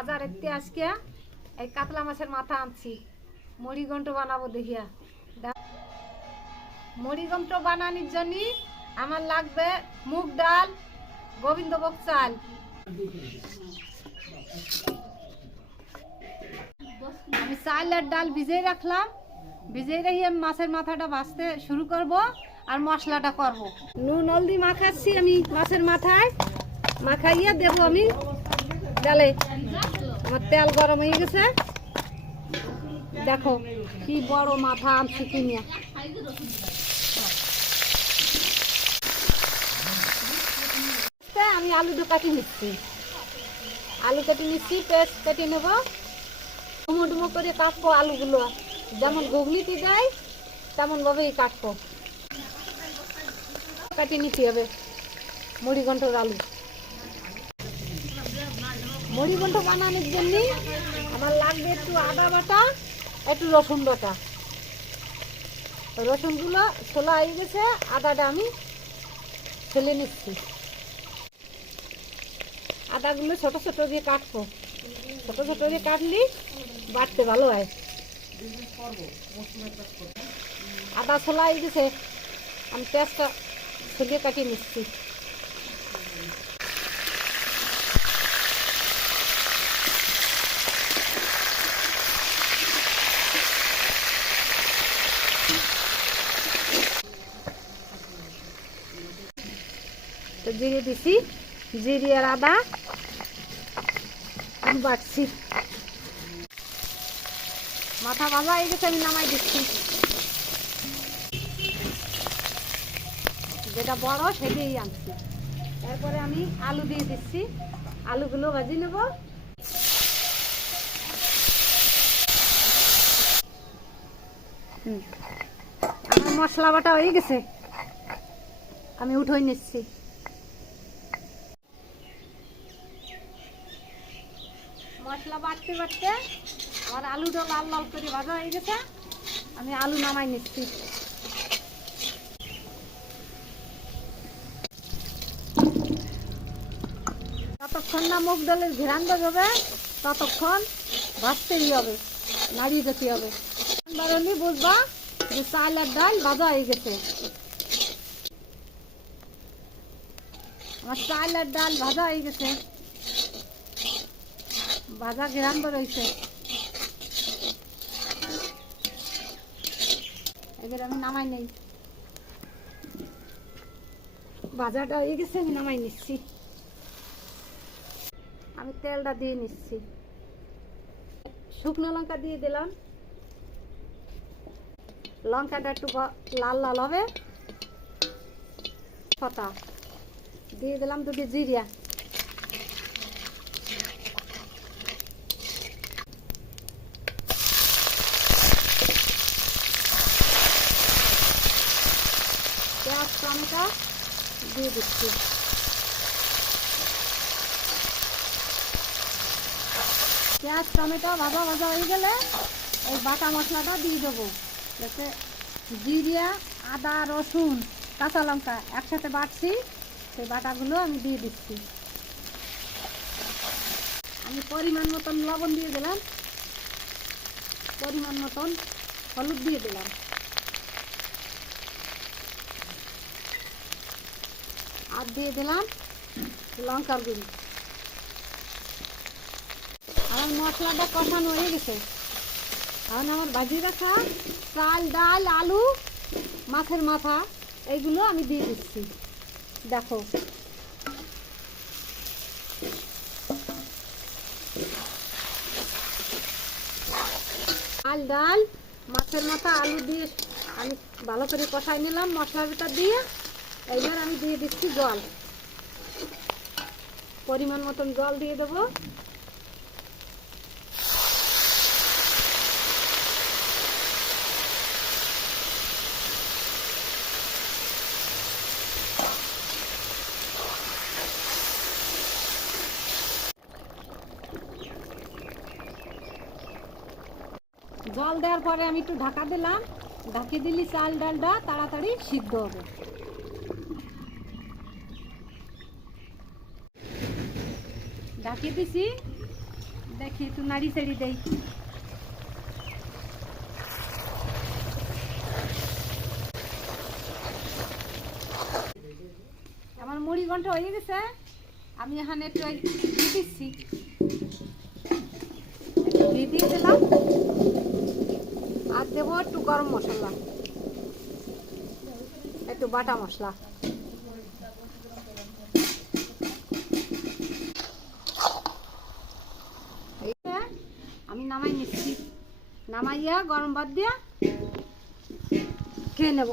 বাজার এতে এই কাতলা মাছের মাথা আনছি। মুড়িঘণ্ট বানাবো দেখিয়া। মুড়িঘণ্ট বানানোর জন্য আমার লাগবে মুগ ডাল, গোবিন্দভোগ চাল। আমি চাল আর ডাল ভিজিয়ে রাখলাম। ভিজিয়ে রেখে মাছের মাথাটা ভাজতে শুরু করব আর মশলাটা করব। নুন, হলদি মাখাচ্ছি আমি মাছের মাথায়। মাখাইয়ে দেব আমি। ডালে আমার তেল গরম হয়ে গেছে। দেখো, কি বড় মাথা কিনিয়া তে আমি আলুটা কাটি নিচ্ছি। আলু কেটে নিচ্ছি, পেস্ট কেটে নেব। ডুমো ডুমো করে কাটবো আলুগুলো। যেমন ঘুগনিতে দেয় তেমন ভাবেই কাটবো। কাটিয়ে নিতে হবে। মুড়ি ঘন্টর আলু। ঘন্ট বানানোর জন্য আমার লাগবে একটু আদা বাটা, একটু রসুন বাটা। রসুনগুলো ছোলা হয়ে গেছে, আদাটা আমি ফেলে নিচ্ছি। আদাগুলো ছোট ছোট দিয়ে কাটবো। ছোট ছোট দিয়ে কাটলি বাটতে ভালো হয়। আদা ছোলা হয়ে গেছে, আমি পেঁয়াজটা ছড়িয়ে কাটিয়ে নিচ্ছি। তো জিরে দিছি জিরে আর আদা। বাটছি মাথা ভাজা হয়ে গেছে, আমি নামাই দিচ্ছি। যেটা বড় সেটাই আনছি। তারপরে আমি আলু দিয়ে দিচ্ছি। আলুগুলো ভাজি নেব। আমার মশলা বাটা হয়ে গেছে। আমি উঠোই নিচ্ছি। মশলা বাটতে বাটতে আমার আলুটা লাল লাল করে ভাজা হয়ে গেছে। আমি আলু নামাই নিচ্ছি। যতক্ষণ না মুগ ডালের ঘেরান হবে ততক্ষণ ভাজতেই হবে, নাড়িয়ে যেতে হবে। বারলি বুঝবা যে চাল আর ডাল ভাজা হয়ে গেছে। আমার চাল আর ডাল ভাজা হয়ে গেছে। ভাজা ঘেরান বেরোইছে এবার আমি নামাই নেই। ভাজাটা হয়ে গেছে, আমি নামাই নিচ্ছি। আমি তেলটা দিয়ে নিচ্ছি। শুকনো লঙ্কা দিয়ে দিলাম। লঙ্কাটা একটু লাল লাল হবে। ছটা। দিয়ে দিলাম দুটি জিরিয়া পেঁয়াজ টমেটো দিয়ে দিচ্ছি। পেঁয়াজ, টমেটো ভাজা ভাজা হয়ে গেলে এই বাটা মশলাটা দিয়ে দেবো। যাতে জিরিয়া, আদা, রসুন, কাঁচা লঙ্কা একসাথে বাটছি। সেই বাটাগুলো আমি দিয়ে দিচ্ছি। আমি পরিমাণ মতন লবণ দিয়ে দিলাম। পরিমাণ মতন হলুদ দিয়ে দিলাম। আর দিয়ে দিলাম। লঙ্কার গুঁড়ি। আমার মশলাটা কষানো হয়ে গেছে। এখন আমার ভাজি রাখা চাল, ডাল, আলু, মাছের মাথা, এইগুলো আমি দিয়ে দিচ্ছি। দেখো। চাল, ডাল, মাছের মাথা, আলু দিয়ে আমি ভালো করে কষাই নিলাম মশলার ভিতর দিয়ে। এইবার আমি দিয়ে দিচ্ছি জল। পরিমাণ মতন জল দিয়ে দেবো। জল দেওয়ার পরে আমি একটু ঢাকা দিলাম। ঢাকি দিলি চাল ডালটা তাড়াতাড়ি সিদ্ধ হবে। ঢাকি দিছি। দেখি একটু নাড়ি সেড়ি দেই। আমার মুড়ি ঘণ্টা হয়ে গেছে। আমি এখানে একটু দিচ্ছি দিয়ে দিলাম। আর দেবো একটু গরম মশলা। একটু বাটা মশলা। নামাই নিচ্ছি। নামাইয়া গরম ভাত দিয়া খেয়ে নেব।